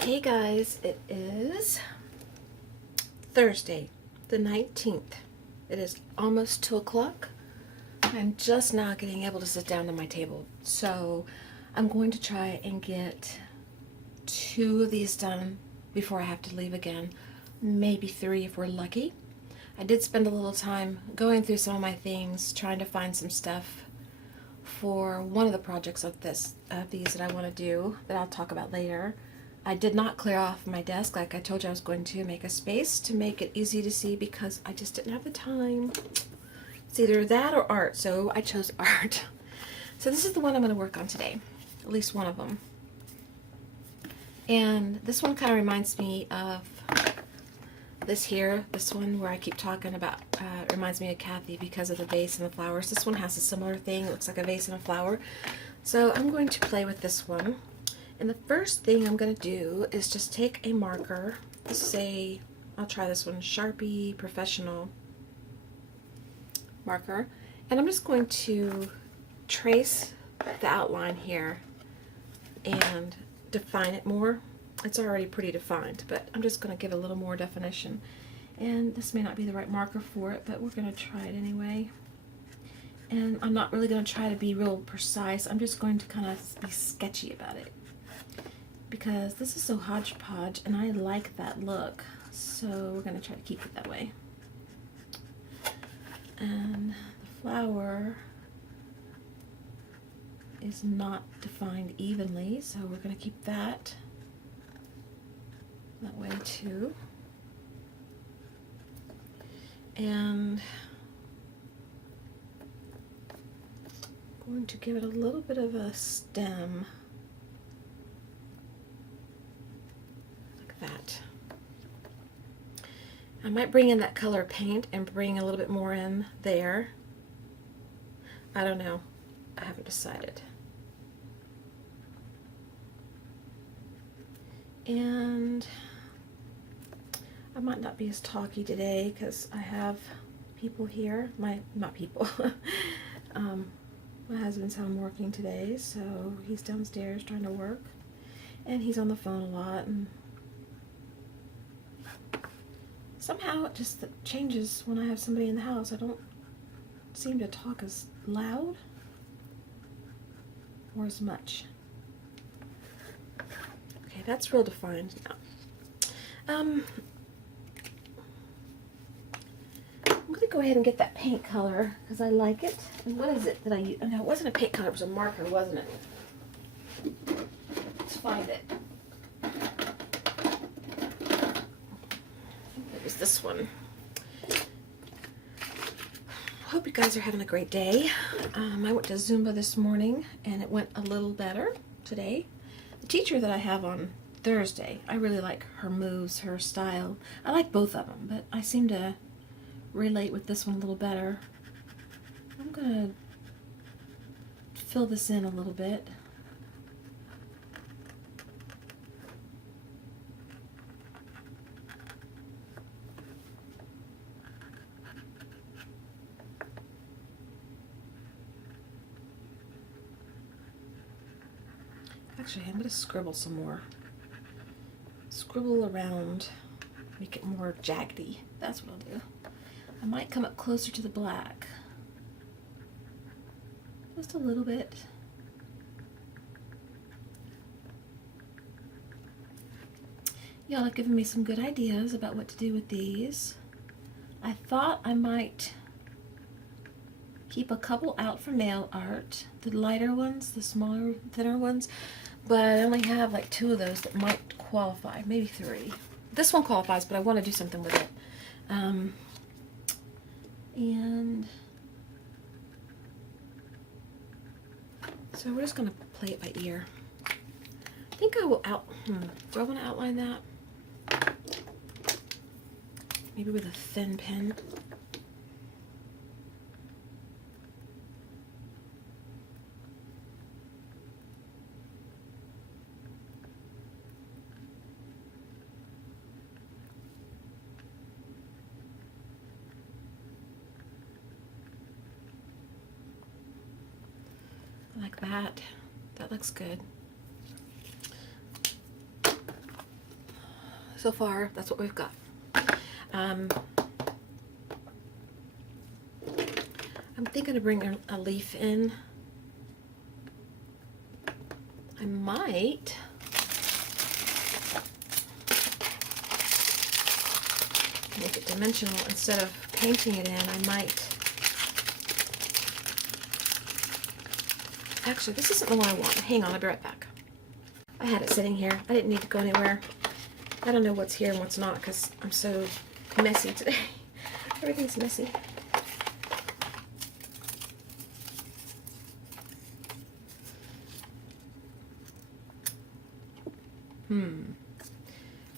Hey guys, it is Thursday, the 19th. It is almost 2 o'clock. I'm just now getting able to sit down at my table. So I'm going to try and get 2 of these done before I have to leave again. Maybe 3 if we're lucky. I did spend a little time going through some of my things, trying to find some stuff for one of the projects of these that I want to do that I'll talk about later. I did not clear off my desk like I told you I was going to, make a space to make it easy to see because I just didn't have the time. It's either that or art, so I chose art. So this is the one I'm going to work on today, at least one of them. And this one kind of reminds me of this one where I keep talking about, reminds me of Kathy because of the vase and the flowers. This one has a similar thing, it looks like a vase and a flower. So I'm going to play with this one. And the first thing I'm going to do is just take a marker. This is I'll try this one, Sharpie Professional marker. And I'm just going to trace the outline here and define it more. It's already pretty defined, but I'm just going to give it a little more definition. And this may not be the right marker for it, but we're going to try it anyway. And I'm not really going to try to be real precise. I'm just going to kind of be sketchy about it, because this is so hodgepodge and I like that look, so we're going to try to keep it that way. And the flower is not defined evenly, so we're going to keep that way too. And I'm going to give it a little bit of a stem. That. I might bring in that color paint and bring a little bit more in there. I don't know. I haven't decided. And I might not be as talky today because I have people here. Not people. My husband's home working today, so he's downstairs trying to work. And he's on the phone a lot, and somehow it just changes when I have somebody in the house. I don't seem to talk as loud or as much. Okay, that's real defined now. I'm going to go ahead and get that paint color because I like it. And what is it that I use? Oh, no, it wasn't a paint color, it was a marker, wasn't it? Let's find it. This one. Hope you guys are having a great day. I went to Zumba this morning and it went a little better today. The teacher that I have on Thursday, I really like her moves, her style. I like both of them, but I seem to relate with this one a little better. I'm gonna fill this in a little bit. Actually, I'm going to scribble some more. Scribble around, make it more jaggedy. That's what I'll do. I might come up closer to the black. Just a little bit. Y'all have given me some good ideas about what to do with these. I thought I might keep a couple out for nail art. The lighter ones, the smaller, thinner ones. But I only have like 2 of those that might qualify, maybe 3. This one qualifies, but I want to do something with it. And so we're just going to play it by ear. I think I will do I want to outline that? Maybe with a thin pen. Like that. That looks good. so far, that's what we've got. I'm thinking of bringing a leaf in. I might make it dimensional instead of painting it in. I might. Actually, this isn't the one I want. Hang on, I'll be right back. I had it sitting here. I didn't need to go anywhere. I don't know what's here and what's not because I'm so messy today. Everything's messy.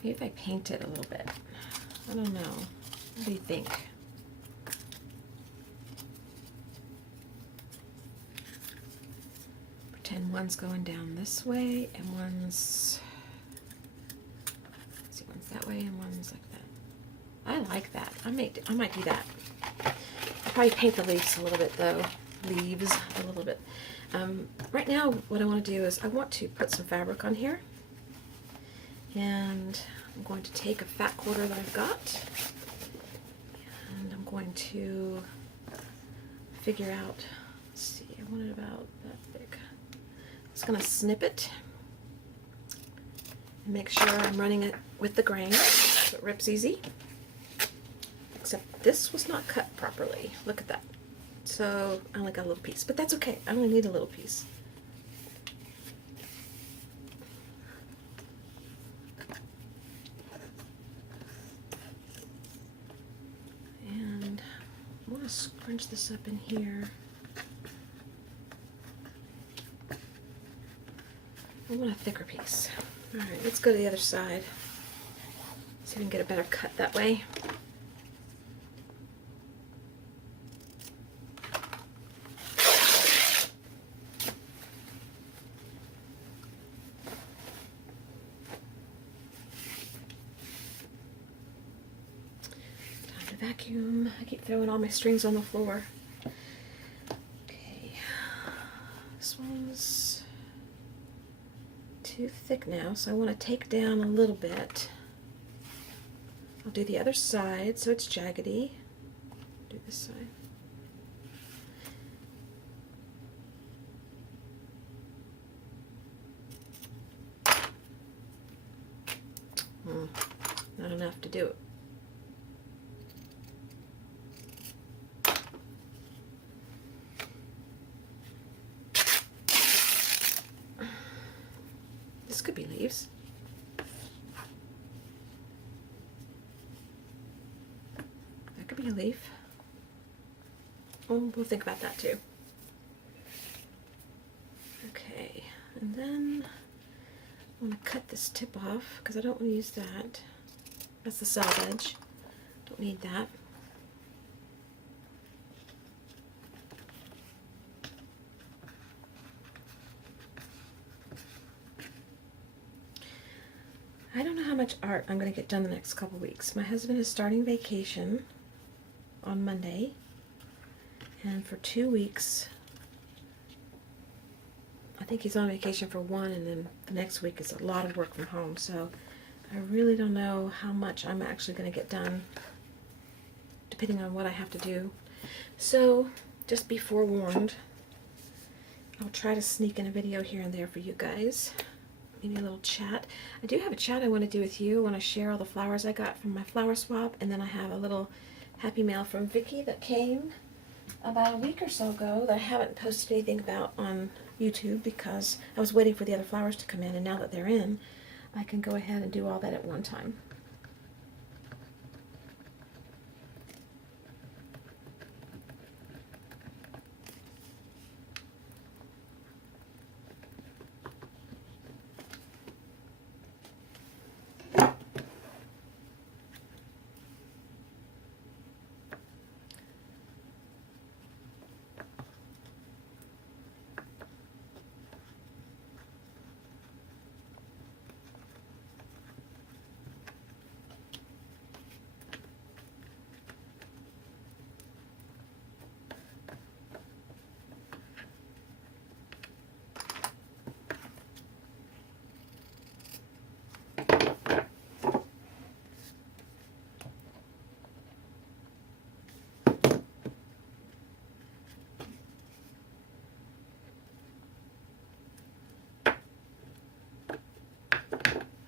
Maybe if I paint it a little bit. I don't know. What do you think? Pretend one's going down this way and one's, let's see, one's that way and one's like that. I like that. I might do that. I'll probably paint the leaves a little bit though. Leaves a little bit. Right now what I want to do is I want to put some fabric on here. And I'm going to take a fat quarter that I've got and I'm going to figure out, let's see, I want it about that big. I'm just going to snip it and make sure I'm running it with the grain so it rips easy. Except this was not cut properly. Look at that. So I only got a little piece, but that's okay. I only need a little piece. I want to scrunch this up in here. I want a thicker piece. Alright, let's go to the other side. See if we can get a better cut that way. Vacuum. I keep throwing all my strings on the floor. Okay, this one's too thick now, so I want to take down a little bit. I'll do the other side so it's jaggedy. Do this side. Not enough to do it. Could be leaves. That could be a leaf. Oh, we'll think about that too. Okay, and then I want to cut this tip off because I don't want to use that. That's the selvage. Don't need that. I don't know how much art I'm going to get done the next couple weeks. My husband is starting vacation on Monday, and for 2 weeks, I think he's on vacation for one, and then the next week is a lot of work from home, so I really don't know how much I'm actually going to get done, depending on what I have to do. So, just be forewarned. I'll try to sneak in a video here and there for you guys. Maybe a little chat. I do have a chat I want to do with you. I want to share all the flowers I got from my flower swap, and then I have a little happy mail from Vicky that came about a week or so ago that I haven't posted anything about on YouTube because I was waiting for the other flowers to come in, and now that they're in, I can go ahead and do all that at one time.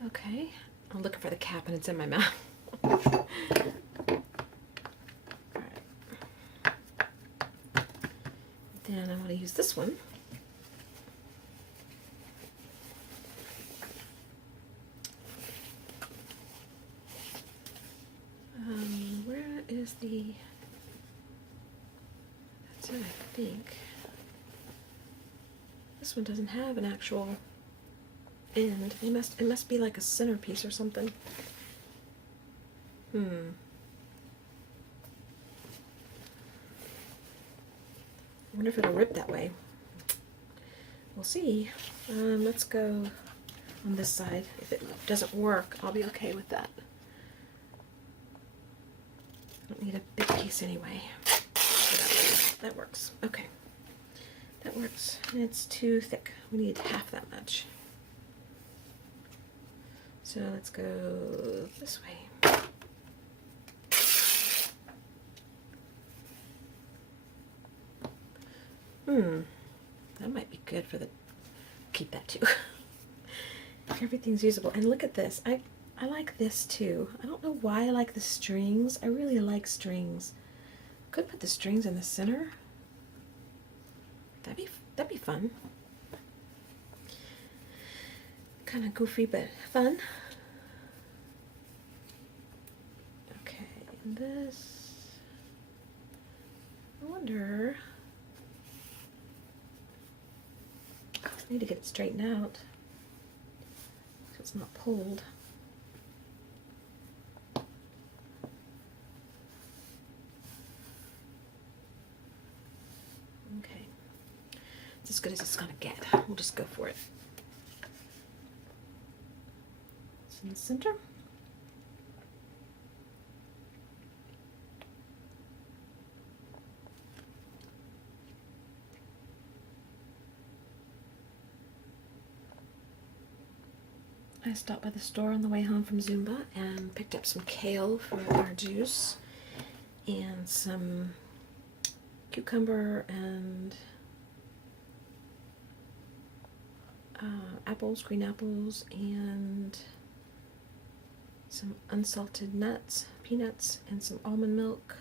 Okay, I'm looking for the cap and it's in my mouth. Then I want to use this one. Where is the... That's it, I think. This one doesn't have an actual end. It must be like a centerpiece or something. I wonder if it'll rip that way. We'll see. Let's go on this side. If it doesn't work, I'll be okay with that. I don't need a big piece anyway. That works. Okay. That works. And it's too thick. We need half that much. So let's go this way. That might be good for the... Keep that too. Everything's usable. And look at this. I like this too. I don't know why I like the strings. I really like strings. Could put the strings in the center. That'd be fun. Kind of goofy, but fun. Okay, and this... I wonder... I need to get it straightened out so it's not pulled. Okay, it's as good as it's gonna get. We'll just go for it. It's in the center. I stopped by the store on the way home from Zumba and picked up some kale for our juice and some cucumber and apples, green apples, and some unsalted nuts, peanuts, and some almond milk,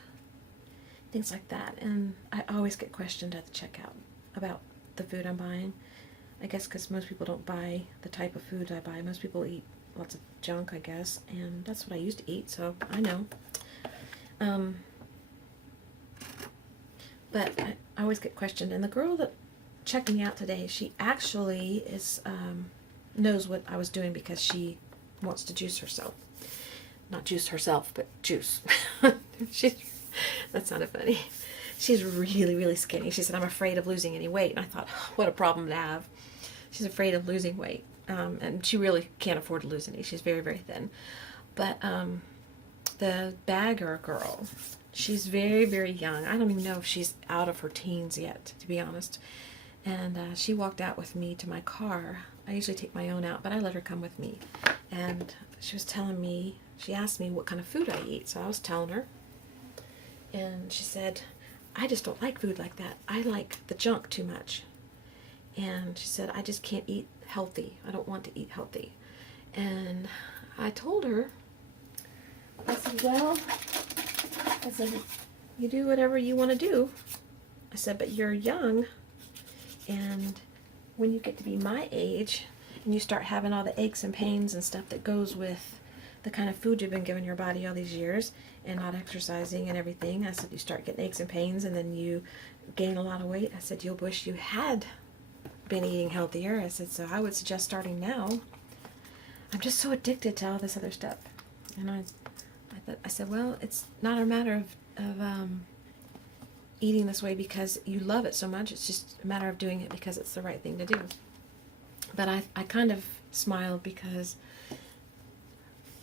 things like that. And I always get questioned at the checkout about the food I'm buying. I guess because most people don't buy the type of food I buy. Most people eat lots of junk, I guess, and that's what I used to eat, so I know. But I always get questioned, and the girl that checked me out today, she actually is knows what I was doing because she wants to juice herself. Not juice herself, but juice. That sounded funny. She's really, really skinny. She said, I'm afraid of losing any weight. And I thought, what a problem to have. She's afraid of losing weight. And she really can't afford to lose any. She's very, very thin. But the bagger girl, she's very, very young. I don't even know if she's out of her teens yet, to be honest. And she walked out with me to my car. I usually take my own out, but I let her come with me. And she was telling me, she asked me what kind of food I eat. So I was telling her. And she said, I just don't like food like that. I like the junk too much. And she said, I just can't eat healthy. I don't want to eat healthy. And I told her, I said, well, I said, you do whatever you want to do. I said, but you're young. And when you get to be my age and you start having all the aches and pains and stuff that goes with the kind of food you've been giving your body all these years and not exercising and everything, I said, you start getting aches and pains and then you gain a lot of weight. I said, you'll wish you had been eating healthier. I said, so I would suggest starting now. I'm just so addicted to all this other stuff. And I said, well, it's not a matter of eating this way because you love it so much. It's just a matter of doing it because it's the right thing to do. But I kind of smiled because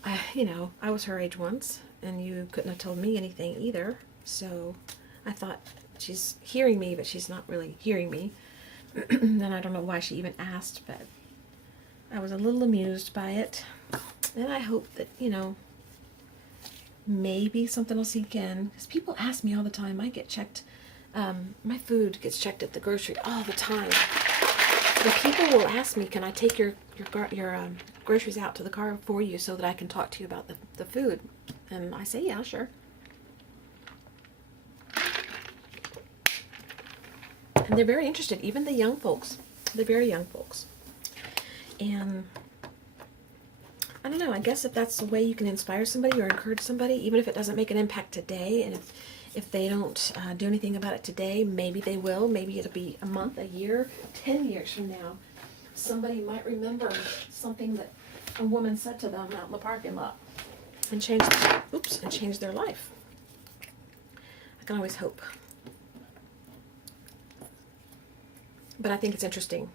I was her age once, and you couldn't have told me anything either. So I thought, she's hearing me, but she's not really hearing me. And I don't know why she even asked, but I was a little amused by it. And I hope that, maybe something will sink in. Because people ask me all the time. I get checked. My food gets checked at the grocery all the time. The people will ask me, can I take your groceries out to the car for you so that I can talk to you about the food? And I say, yeah, sure. And they're very interested, even the young folks. They're very young folks. And I don't know, I guess if that's the way you can inspire somebody or encourage somebody, even if it doesn't make an impact today, and if they don't do anything about it today, maybe they will. Maybe it'll be a month, a year, 10 years from now. Somebody might remember something that a woman said to them out in the parking lot and change their life. I can always hope. But I think it's interesting.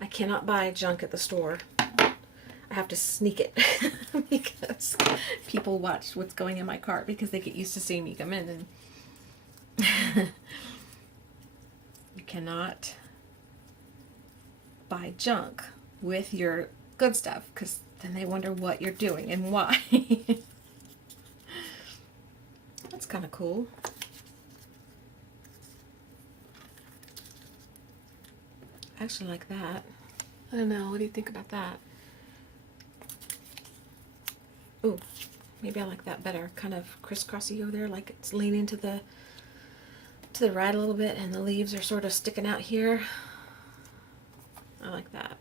I cannot buy junk at the store. I have to sneak it because people watch what's going in my cart because they get used to seeing me come in. And you cannot buy junk with your good stuff because then they wonder what you're doing and why. That's kind of cool. I actually like that. I don't know. What do you think about that? Ooh, maybe I like that better. Kind of crisscrossy over there, like it's leaning to the right a little bit, and the leaves are sort of sticking out here. I like that.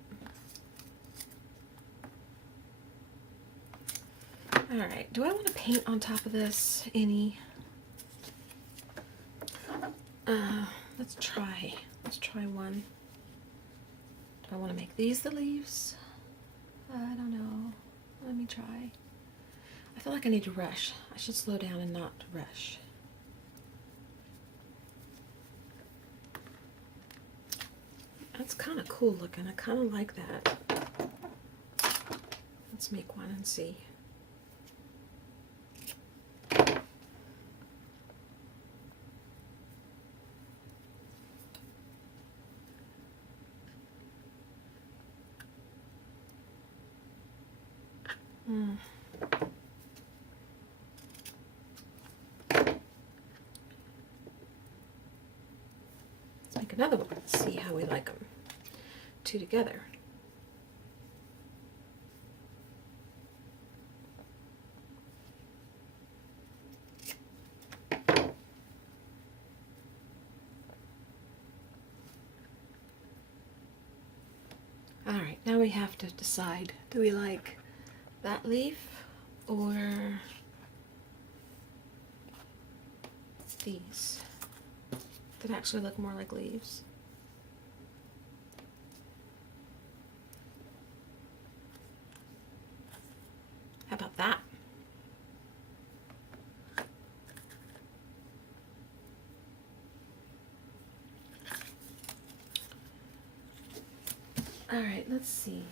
All right. Do I want to paint on top of this any? Let's try. Let's try one. Do I want to make these the leaves? I don't know. Let me try. I feel like I need to rush. I should slow down and not rush. That's kind of cool looking. I kind of like that. Let's make one and see. Let's make another one. Let's see how we like them. Two together. All right, now we have to decide, do we like that leaf or these that actually look more like leaves? How about that? All right, let's see.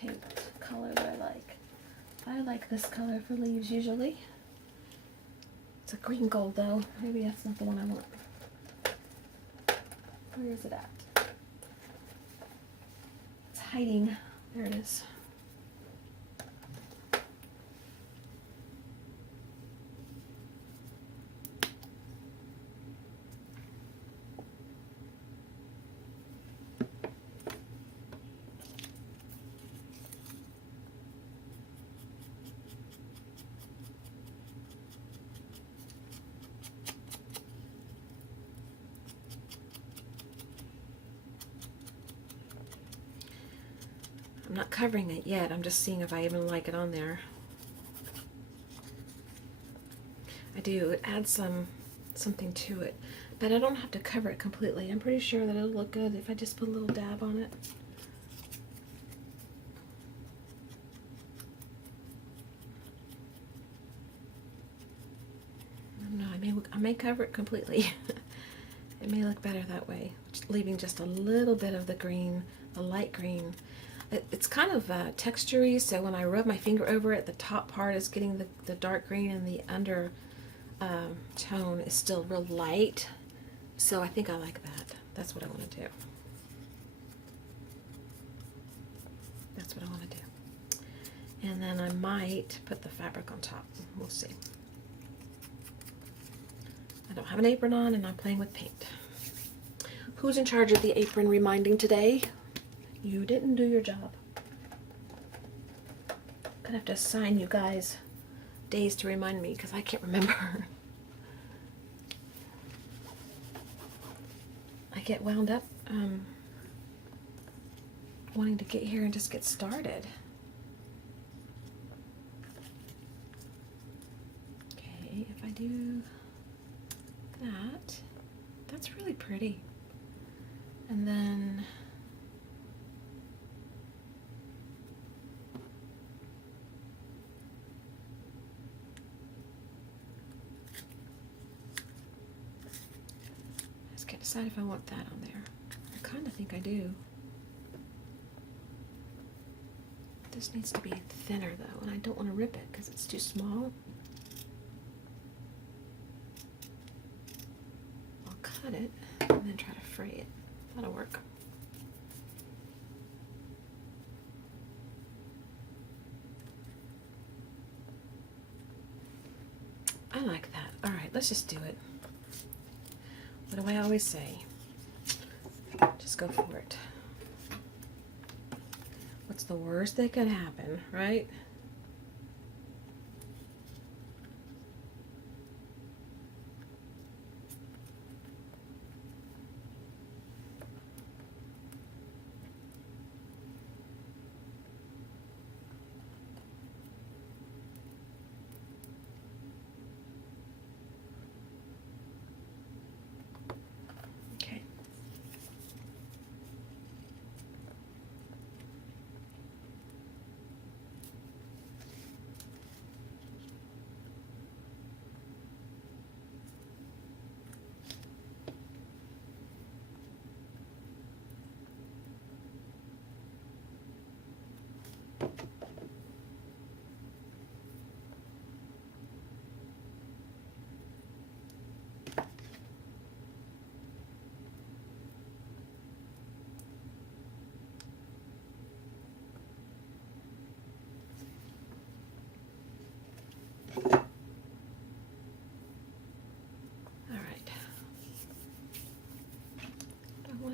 Paint color that I like. I like this color for leaves usually. It's a green gold though. Maybe that's not the one I want. Where is it at? It's hiding. There it is. I'm not covering it yet. I'm just seeing if I even like it on there. I do. It adds something to it. But I don't have to cover it completely. I'm pretty sure that it'll look good if I just put a little dab on it. I don't know. I may cover it completely. It may look better that way, leaving just a little bit of the green, the light green. It's kind of textury, so when I rub my finger over it, the top part is getting the dark green, and the under tone is still real light. So I think I like that. That's what I want to do. That's what I want to do. And then I might put the fabric on top. We'll see. I don't have an apron on, and I'm playing with paint. Who's in charge of the apron reminding today? You didn't do your job. Gonna have to assign you guys days to remind me because I can't remember. I get wound up wanting to get here and just get started. Okay, if I do that, that's really pretty. And then I just can't decide if I want that on there. I kind of think I do. This needs to be thinner though, and I don't want to rip it because it's too small. I'll cut it and then try to fray it. That'll work. I like that. All right, let's just do it. What do I always say? Just go for it. What's the worst that could happen, right? Okay.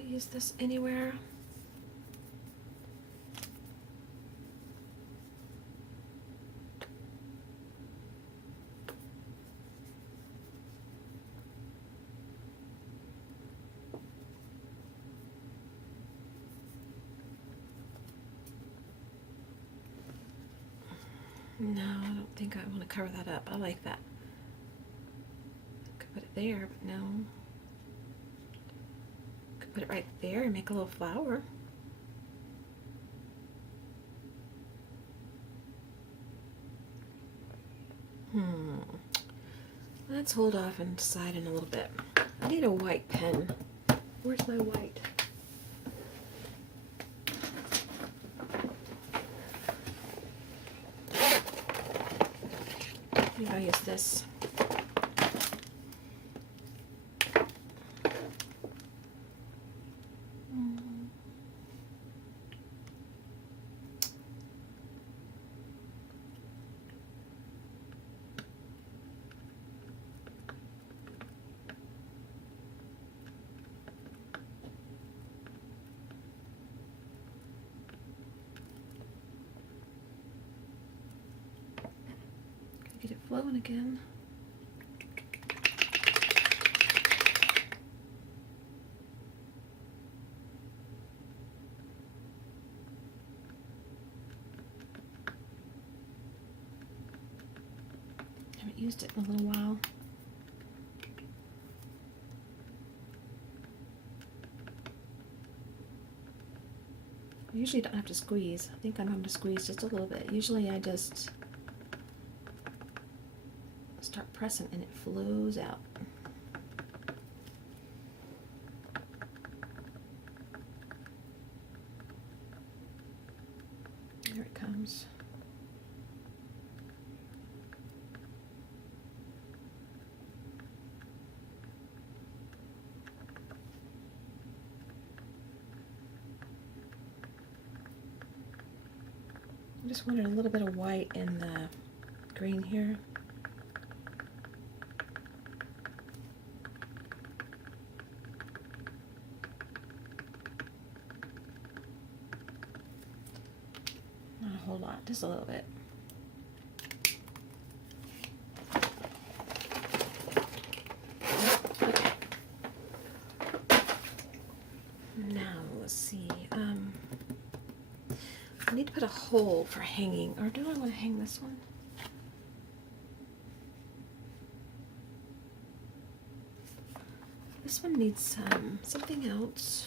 Use this anywhere. No, I don't think I want to cover that up. I like that. Could put it there, but no. Put it right there and make a little flower. Let's hold off and decide in a little bit. I need a white pen. Where's my white? Maybe I'll use this. Get it flowing again. Haven't used it in a little while. I usually don't have to squeeze. I think I'm having to squeeze just a little bit. Usually I just start pressing and it flows out. There it comes. I just wanted a little bit of white in the green here. whole lot, just a little bit. Okay. Now let's see. I need to put a hole for hanging, or do I want to hang this one? This one needs something else.